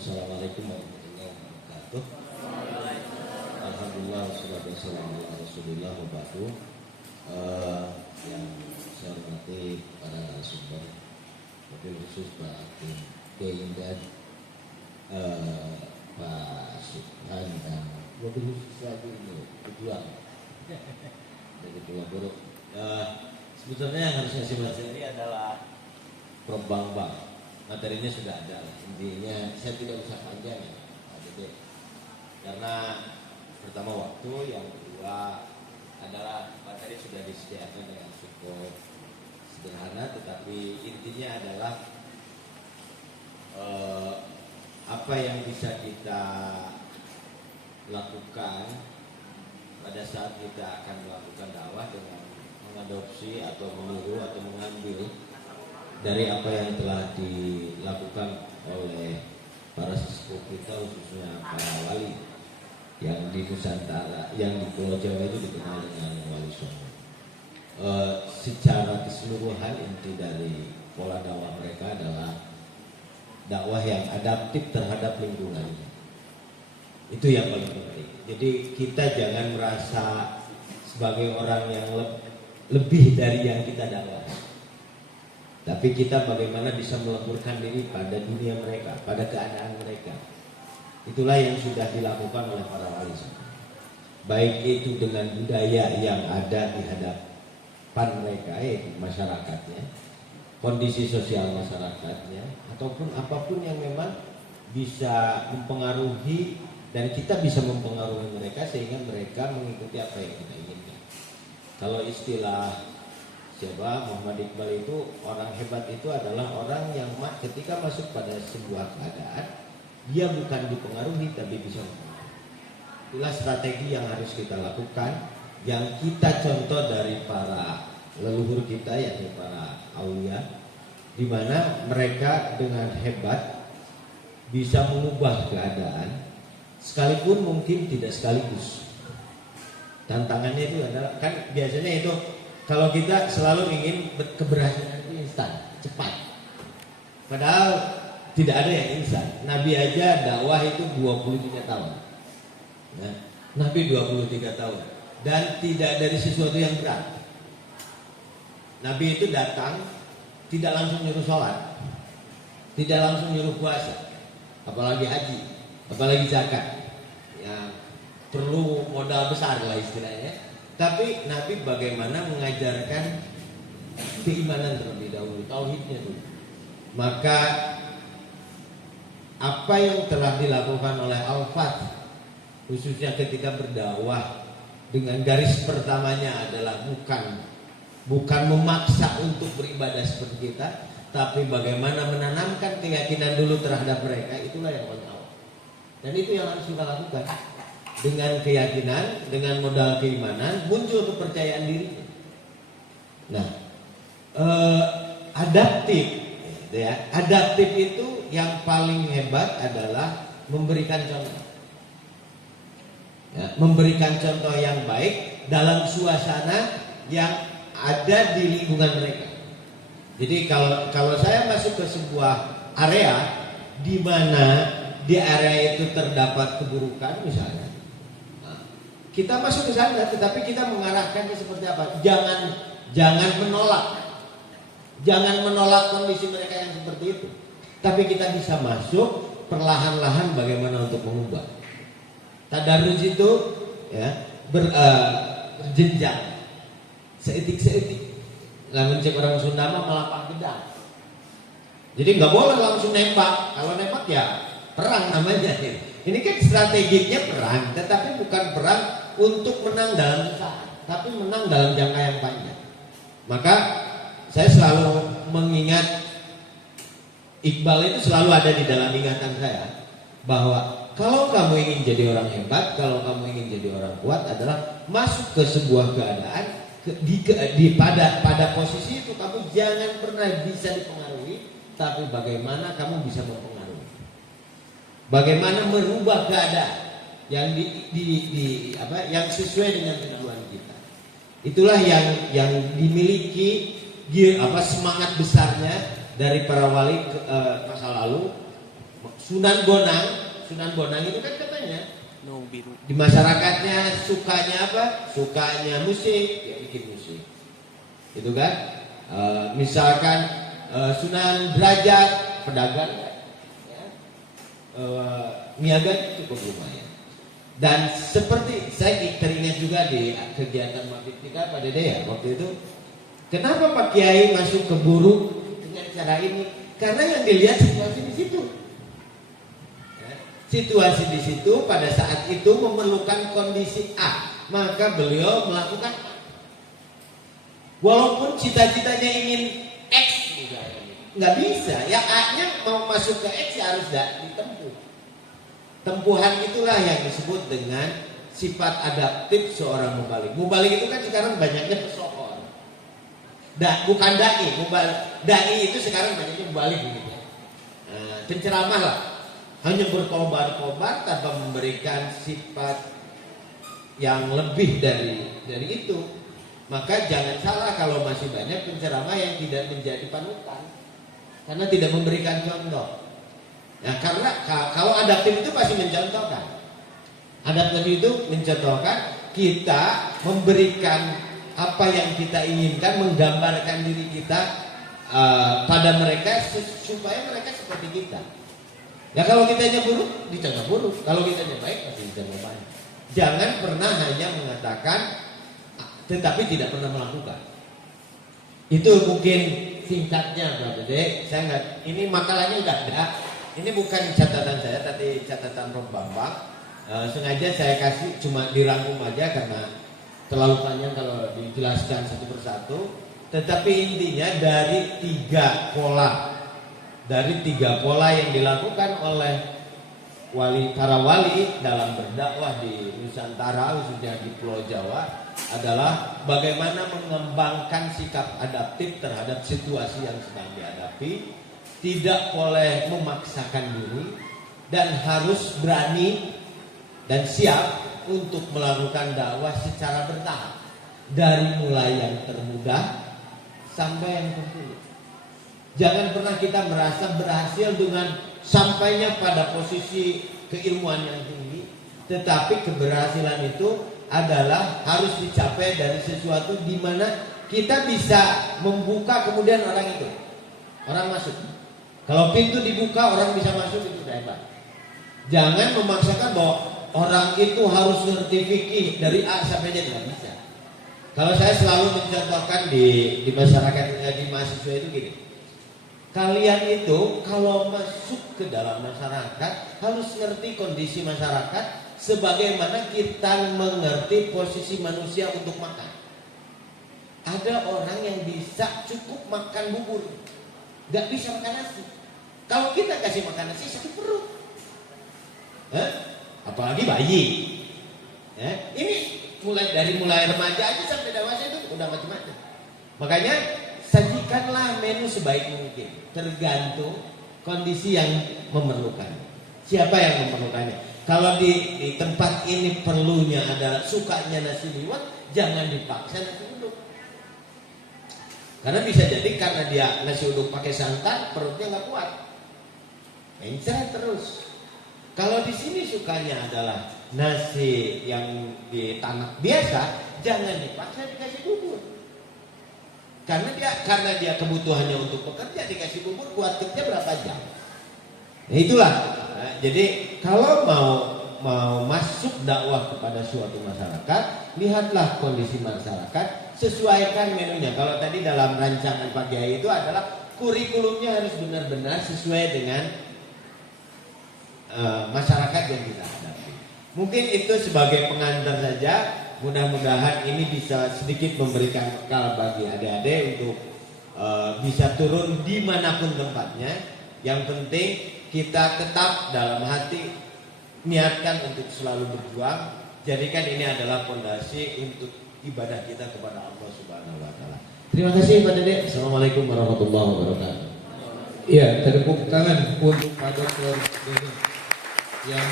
Assalamualaikum warahmatullahi wabarakatuh. Alhamdulillah wassalatu wassalamu ala Rasulillah wa ba'du. Yang saya hormati para narasumber, wabil khusus Pak Hakim Kiai dan Pak Subhan dan wabil khusus lagi ini kedua dari Pulau Buruk. Sebetulnya yang harus saya simak ini adalah Prombang. Materinya sudah ada, intinya saya tidak usah panjang ya, karena pertama waktu, yang kedua adalah materi sudah disediakan dengan cukup sederhana, tetapi intinya adalah apa yang bisa kita lakukan pada saat kita akan melakukan dakwah dengan mengadopsi atau meniru atau mengambil dari apa yang telah dilakukan oleh para sesepuh kita, khususnya para wali yang di Nusantara, yang di Pulau Jawa itu dikenal dengan Wali Songo. Secara keseluruhan inti dari pola dakwah mereka adalah dakwah yang adaptif terhadap lingkungannya. Itu yang paling penting. Jadi kita jangan merasa sebagai orang yang lebih dari yang kita dakwah, tapi kita bagaimana bisa meleburkan diri pada dunia mereka, pada keadaan mereka. Itulah yang sudah dilakukan oleh para wali. Baik itu dengan budaya yang ada di hadapan mereka, yaitu masyarakatnya, kondisi sosial masyarakatnya, ataupun apapun yang memang bisa mempengaruhi dan kita bisa mempengaruhi mereka sehingga mereka mengikuti apa yang kita inginkan. Kalau istilah Muhammad Iqbal itu, orang hebat itu adalah orang yang ketika masuk pada sebuah keadaan, dia bukan dipengaruhi tapi bisa mempengaruhi. Itulah strategi yang harus kita lakukan, yang kita contoh dari para leluhur kita, yakni para aulia, di mana mereka dengan hebat bisa mengubah keadaan, sekalipun mungkin tidak sekaligus. Tantangannya itu adalah, kan biasanya itu kalau kita selalu ingin keberhasilan itu instan, cepat. Padahal tidak ada yang instan. Nabi aja dakwah itu 23 tahun. Nah, Nabi 23 tahun. Dan tidak dari sesuatu yang berat. Nabi itu datang, tidak langsung nyuruh sholat, tidak langsung nyuruh puasa, apalagi haji, apalagi zakat, yang perlu modal besar lah istilahnya. Tapi Nabi bagaimana mengajarkan keimanan terlebih dahulu, tauhidnya dulu. Maka apa yang telah dilakukan oleh Al-Fath, khususnya ketika berdakwah, dengan garis pertamanya adalah bukan memaksa untuk beribadah seperti kita, tapi bagaimana menanamkan keyakinan dulu terhadap mereka. Itulah yang paling awal. Dan itu yang harus kita lakukan. Dengan keyakinan, dengan modal keimanan, muncul kepercayaan diri. Nah, adaptif, ya. Adaptif itu yang paling hebat adalah memberikan contoh, ya, memberikan contoh yang baik dalam suasana yang ada di lingkungan mereka. Jadi kalau saya masuk ke sebuah area di mana di area itu terdapat keburukan misalnya, kita masuk ke sana, tetapi kita mengarahkannya seperti apa? Jangan menolak kondisi mereka yang seperti itu. Tapi kita bisa masuk perlahan-lahan bagaimana untuk mengubah. Tadarruj itu ya berjenjang, seetik. Lamun cek orang Sunda mah melapang gedang. Jadi nggak boleh langsung nembak. Kalau nembak ya perang namanya. Ini kan strateginya perang, tetapi bukan perang untuk menang dalam saat, tapi menang dalam jangka yang panjang. Maka saya selalu mengingat Iqbal itu selalu ada di dalam ingatan saya, bahwa kalau kamu ingin jadi orang hebat, kalau kamu ingin jadi orang kuat adalah masuk ke sebuah keadaan pada posisi itu kamu jangan pernah bisa dipengaruhi, tapi bagaimana kamu bisa mempengaruhi. Bagaimana merubah keadaan yang yang sesuai dengan tujuan kita. Itulah yang dimiliki semangat besarnya dari para wali masa lalu, Sunan Bonang itu kan katanya No biru. di masyarakatnya sukanya apa? Sukanya musik, ya bikin musik. Itu kan? Misalkan Sunan Derajat pedagang, ya. Niaga cukup lumayan. Dan seperti saya teringat juga di kegiatan Mafidnika Pak Dede ya waktu itu, kenapa Pak Kiai masuk ke buruh dengan cara ini? Karena yang dilihat situasi di situ. Situasi di situ pada saat itu memerlukan kondisi A, maka beliau melakukan A. Walaupun cita-citanya ingin X misalnya, nggak bisa. Yang A-nya mau masuk ke X ya harus ditempuh. Tempuhan itulah yang disebut dengan sifat adaptif seorang mubalik. Mubalik itu kan sekarang banyaknya pesohor. Bukan dai, dai itu sekarang banyaknya mubalik gitu. Penceramah lah. Hanya berkobar-kobar tanpa memberikan sifat yang lebih dari itu. Maka jangan salah kalau masih banyak penceramah yang tidak menjadi panutan karena tidak memberikan contoh. Nah, karena kalau adaptif itu pasti mencontohkan. Adaptif itu mencontohkan kita memberikan apa yang kita inginkan, menggambarkan diri kita pada mereka supaya mereka seperti kita. Ya kalau kitanya buruk, dicontoh buruk. Kalau kitanya baik, pasti dicontoh baik. Jangan pernah hanya mengatakan, tetapi tidak pernah melakukan. Itu mungkin singkatnya, Pak Dede. Saya nggak. Ini makalahnya udah ada. Ini bukan catatan saya, tapi catatan Rob Bambang. Sengaja saya kasih cuma dirangkum aja karena terlalu panjang kalau dijelaskan satu persatu. Tetapi intinya dari tiga pola yang dilakukan oleh para wali dalam berdakwah di Nusantara, khususnya di Pulau Jawa, adalah bagaimana mengembangkan sikap adaptif terhadap situasi yang sedang dihadapi, tidak boleh memaksakan diri, dan harus berani dan siap untuk melakukan dakwah secara bertahap, dari mulai yang termudah sampai yang tersulit. Jangan pernah kita merasa berhasil dengan sampainya pada posisi keilmuan yang tinggi, tetapi keberhasilan itu adalah harus dicapai dari sesuatu di mana kita bisa membuka kemudian orang masuk. Kalau pintu dibuka orang bisa masuk, itu sudah hebat. Jangan memaksakan bahwa orang itu harus ngerti fikih dari A sampai Z, tidak bisa. Kalau saya selalu mencontohkan di masyarakat, di mahasiswa itu gini. Kalian itu kalau masuk ke dalam masyarakat harus ngerti kondisi masyarakat sebagaimana kita mengerti posisi manusia untuk makan. Ada orang yang bisa cukup makan bubur, gak bisa makan nasi. Kalau kita kasih makan nasi satu perut, apalagi bayi. Ini mulai remaja aja sampai dewasa itu udah macam-macam. Makanya sajikanlah menu sebaik mungkin, tergantung kondisi yang memerlukan. Siapa yang memerlukannya? Kalau di tempat ini perlunya adalah sukanya nasi liwet, jangan dipaksa nasi uduk. Karena bisa jadi karena dia nasi uduk pakai santan, perutnya nggak kuat, encer terus. Kalau di sini sukanya adalah nasi yang di tanah biasa, jangan dipaksa dikasih bubur. Karena dia kebutuhannya untuk bekerja, dikasih bubur buat kerja berapa jam. Nah, itulah. Jadi kalau mau masuk dakwah kepada suatu masyarakat, lihatlah kondisi masyarakat, sesuaikan menunya. Kalau tadi dalam rancangan Pak Kiai itu adalah kurikulumnya harus benar-benar sesuai dengan masyarakat yang kita hadapi. Mungkin itu sebagai pengantar saja. Mudah-mudahan ini bisa sedikit memberikan bekal bagi adik-adik untuk bisa turun dimanapun tempatnya. Yang penting kita tetap dalam hati niatkan untuk selalu berjuang. Jadikan ini adalah fondasi untuk ibadah kita kepada Allah Subhanahu Wa Taala. Terima kasih Pak Dede. Assalamualaikum warahmatullahi wabarakatuh. Iya, tepuk tangan untuk Pak Dr. Dede yang